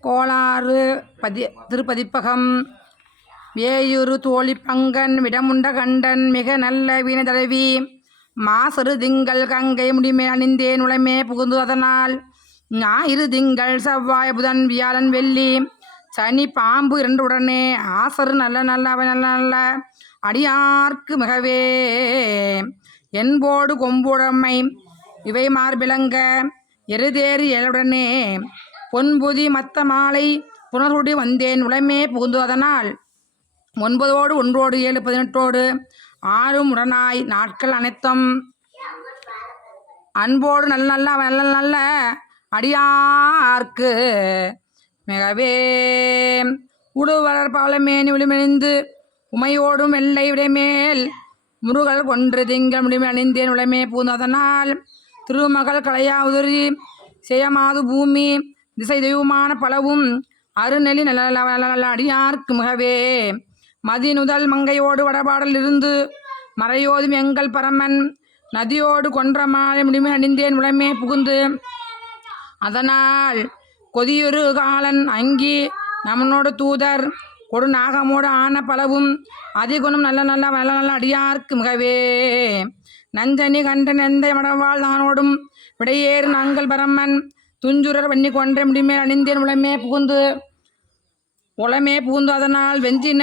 கோளாறு பதி திருப்பதிப்பகம். வேயுறு தோழி பங்கன் விடமுண்ட கண்டன் மிக நல்ல வீணதடவி மாசரு திங்கள் கங்கை முடிமே அணிந்தேன் உளமே புகுந்து அதனால். ஞாயிறு திங்கள் செவ்வாய் புதன் வியாழன் வெள்ளி. சனி பாம்பு இரண்டு உடனே. ஆசரு நல்ல நல்ல அவ நல்ல நல்ல. அடியார்க்கு மிகவே. என்போடு கொம்புடமை. இவை மார்பிளங்க. எருதேறி எழுடனே பொன்புதி மத்த மாலை புனருடி வந்தேன் உளமே புகுந்து அதனால் ஒன்பதோடு ஒன்றோடு ஏழு பதினெட்டோடு ஆறும் உடனாய் நாட்கள் அனைத்தும். அன்போடு நல்ல நல்ல நல்ல நல்ல அடியார்க்கு மிகவே. உடுவளர் பாலமேனி விழுமெணிந்து உமையோடும் வெள்ளை விடைமேல் முருகல் கொன்று திங்கள் முடிமை அணிந்தேன் உளமே பூந்ததனால் திருமகள் கலையா உதறி செய்யமாது பூமி திசை தெய்வமான பலவும் அருநெலி நல்ல நல்ல அடியார்க்கு மிகவே. மதிநுதல் மங்கையோடு வடபாடல் இருந்து மறையோதும் எங்கள் பரமன். நதியோடு கொன்ற மாலை முடிமை அணிந்தேன் உளமே புகுந்து. அதனால் கொதியொரு காலன் அங்கி நம்மனோடு தூதர். கொடு நாகமோடு ஆன பலவும் அதிகுணம் நல்ல நல்ல நல்ல நல்ல அடியார்க்கு மிகவே. நஞ்சனி கண்ட நெந்தை மடவாள் தானோடும் விடையேறு நாங்கள் பரமன். துஞ்சுரர் வன்னி கொன்ற முடிமேல் அணிந்தேன் உளமே புகுந்து உளமே புகுந்து அதனால் வெஞ்சின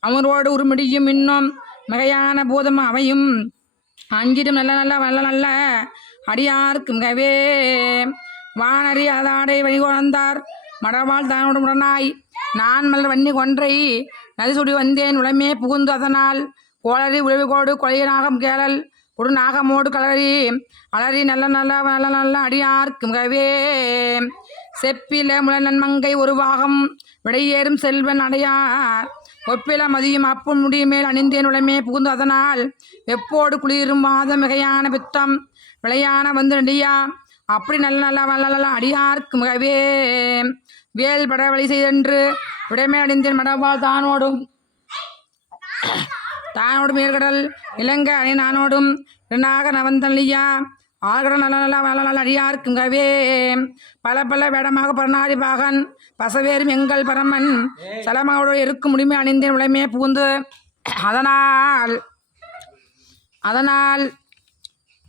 அமரோடு உருமிடியும் இன்னும் மிகையான பூதம் அவையும் அங்கிடும் நல்ல நல்ல நல்ல நல்ல அடியார்க்கு மிகவே. வானறி அதாடை வழிகொணர்ந்தார் மடவாள் தானோடு உடனாய் நான் மலர் வன்னி கொன்றை நதிசுடி வந்தேன் உளமே புகுந்து அதனால் கோளறி உழவுகோடு கொலையனாகம் கேளல் ஒரு நாகமோடு கலரி அலறி நல்ல நல்ல நல்ல நல்ல அடியார்க்கு மிகவே செப்பில முள நன்மங்கை ஒரு பாகம் விடையேறும் செல்வன் அடையார். ஒப்பில மதியும் அப்பும் முடியுமேல் அணிந்தேன் உளமே புகுந்து அதனால் வெப்போடு குளிரும் வாத மிகையான பித்தம் விளையான வந்து நடியா. அப்படி நல்ல நல்ல நல்ல நல்ல அடியார்க்கு மிகவே வேல் பட வழி செய்தென்று விடைமே அணிந்தேன் மடவால் தானோடும். தானோடு மேற்கடல் இலங்கை அணி நானோடும் இரண்டாக நவந்தல்லியா ஆழ்கடல் நல்ல நல்ல நல்ல நல்ல அடியார்க்குங்கவே பல பல வேடமாக பரணாரி பாகன் பசவேறும் எங்கள் பரமன். சலமாவோடு இருக்கும் முடிமை அணிந்தேன் உடைமே புகுந்து அதனால் அதனால்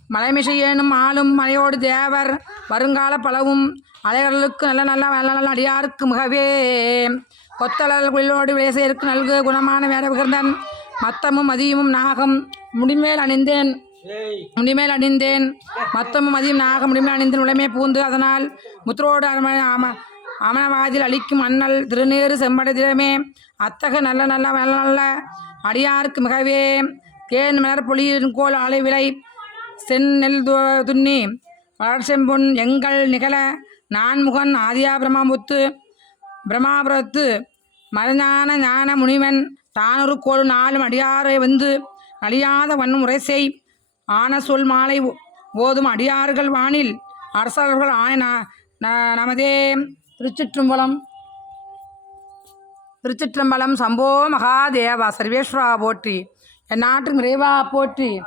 மலைமிசை ஆளும் மலையோடு தேவர் வருங்கால பலவும் அலைகளுக்கு நல்ல நல்ல நல்ல நல்ல அடியாருக்கு மிகவே கொத்தலல் குயிலோடு விளைசேருக்கு நல்கு குணமான வேட விகிர்ந்தன் மத்தமும் மதியமும் நாகம் முடிமேல் அணிந்தேன். முடிமேல் அணிந்தேன். மத்தமும் மதியம் நாகம் முடிமேல் அணிந்தேன் உடமே பூந்து அதனால் முத்திரோடு அரம அம அமனவாதில் அளிக்கும் அண்ணல் திருநீறு செம்படை திரமே அத்தக நல்ல நல்ல நல்ல நல்ல அடியாருக்கு மிகவே. தேன் மலர் பொழியின் கோல் அலை விலை செந்நெல் துண்ணி வளர்ச்செம்பொன் எங்கள் நிகழ நான்முகன் ஆதியா பிரம்மாபுத்து பிரம்மாபுரத்து மரஞான ஞான முனிவன் தானொரு கோடு நாளும் அடியாரை வந்து அழியாத வண்ணம் உரை செய். ஆன சொல் மாலை ஓ- ஓதும் அடியார்கள் வானில் அரசர்கள் ஆணை ந- நமதே. திருச்சிற்றம்பலம் திருச்சிற்றம்பலம் சம்போ மகாதேவா சர்வேஸ்வரா போற்றி. என் நாட்டு இறைவா போற்றி.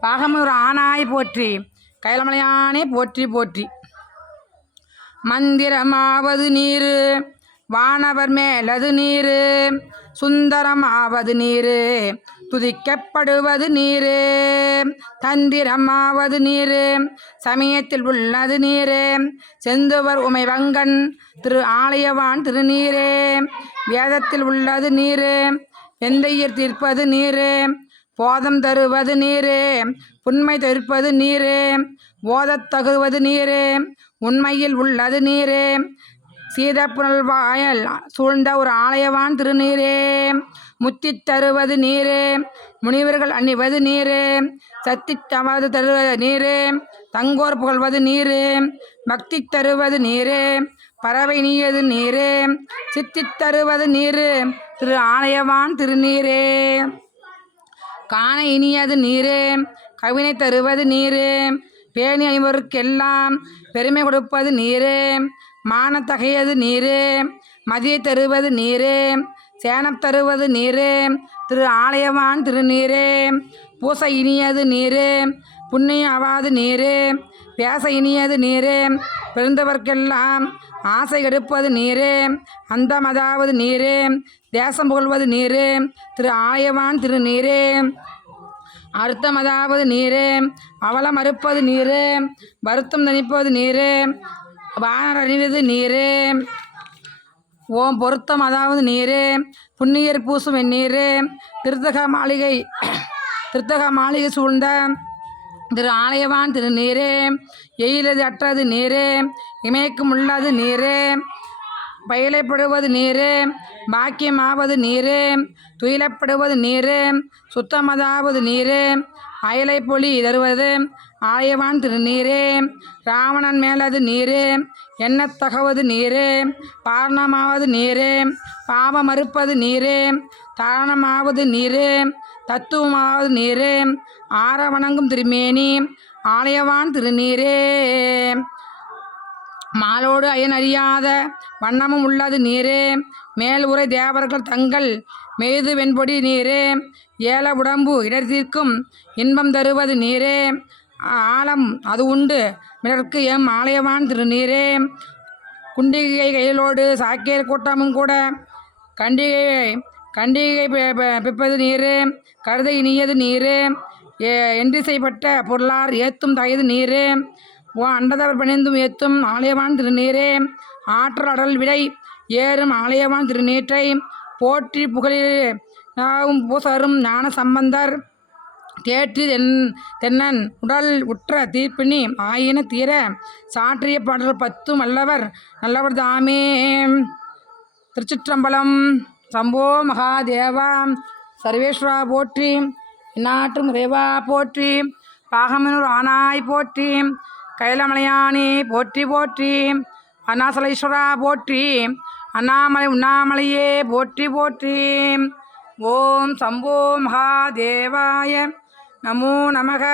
பாகமூர் ஆனாய் போற்றி. கைலமலையானே போற்றி போற்றி. மந்திரமாவது நீர். வானவர் மேலது நீர். சுந்தரமாவது நீரு துதிக்கப்படுவது நீரே தந்திரமாவது நீரே சமயத்தில் உள்ளது நீரே செந்துவர் உமைவங்கன் திரு ஆலயவான் திருநீரே வேதத்தில் உள்ளது நீரே எந்தையர் தீர்ப்பது நீரே போதம் தருவது நீரே புண்மை தவிர்ப்பது நீரே ஓதத் தகுவது நீரே உண்மையில் உள்ளது நீரே சீதப்புனல் வாயல் சூழ்ந்த ஒரு ஆலயவான் திருநீரே. முத்தி தருவது நீரே. முனிவர்கள் அணிவது நீரே. சத்தி தவது தருவது நீரே. தங்கோர் புகழ்வது நீரே. பக்தி தருவது நீரே. பறவை நீயது நீரே. சித்தி தருவது நீரு. திரு ஆலயவான் திருநீரே. காண இனியது நீரு. கவினை தருவது நீரே. பேணி அணிவருக்கெல்லாம் பெருமை கொடுப்பது நீரே. மானத்தகையது நீரு மதியை தருவது நீரே சேனம் தருவது நீரே திரு ஆலயவான் திருநீரே பூச இனியது நீரே புண்ணியம் ஆவாது நீரே பேச இனியது நீரே பிறந்தவர்க்கெல்லாம் ஆசை எடுப்பது நீரே அந்தமதாவது நீரே தேசம் புகழ்வது நீரே திரு ஆயவான் திரு நீரே அர்த்தம் அதாவது நீரே அவலம் அறுப்பது நீரே வருத்தம் தணிப்பது நீரே வானர் அறிவது நீரே. ஓம் பொருத்தம் அதாவது நீரே. புண்ணியர் பூசும் நீரே. திருத்தக மாளிகை திருத்தக மாளிகை சூழ்ந்த திரு ஆலயவான் திரு நீரே. எயிலது அற்றது நீரே. இமயக்கும் உள்ளது நீரே. பயிலைப்படுவது நீரே. பாக்கியமாவது நீரே. துயிலப்படுவது நீரே. சுத்தமதாவது நீரே. அயலை பொலி தருவது ஆயவான் திருநீரே ராவணன் மேலது நீரே எண்ணத்தகவது நீரே பாரணமாவது நீரே பாவம் மறுப்பது நீரே தாரணமாவது நீரே தத்துவமாவது நீரே ஆர வணங்கும் திருமேனி ஆலயவான் திருநீரே. மாலோடு அயன் அறியாத வண்ணமும் உள்ளது நீரே மேல் உரை தேவர்கள் தங்கள் மெய்து வெண்பொடி நீரே ஏல உடம்பு இடர்த்தீர்க்கும் இன்பம் தருவது நீரே ஆழம் அது உண்டு. மிளர்க்கு எம் ஆலயவான் திருநீரே. குண்டிகை கையிலோடு சாக்கியர் கூட்டமும் கூட. கண்டிகை கண்டிகை பி- பிப்பது நீரே. கருதை இனியது நீரே. என்றிசைப்பட்ட பொருளார் ஏத்தும் தகையது நீரே. ஓ அண்டதவர் பிணைந்தும் ஏத்தும் ஆலயவான் திருநீரே. ஆற்றல் அடல் விடை ஏறும் ஆலயவான் திருநீற்றை. போற்றி புகழில் பூசரும் ஞான சம்பந்தர் தேற்றி தென் தென்னன் உடல் உற்ற தீர்ப்பினி ஆயின தீர சாற்றிய பாடல் பத்தும் அல்லவர் நல்லவர் தாமே. திருச்சிற்றம்பலம் சம்போ மகாதேவா சர்வேஸ்வரா போற்றி இந்நாட்டு முறைவா போற்றி பாகமனூர் ஆனாய் போற்றி கைலமலையானி போற்றி போற்றி அண்ணாசலேஸ்வரா போற்றி அண்ணாமலை உண்ணாமலையே போற்றி போற்றி. ஓம் சம்போ மகாதேவாய నమో నమగ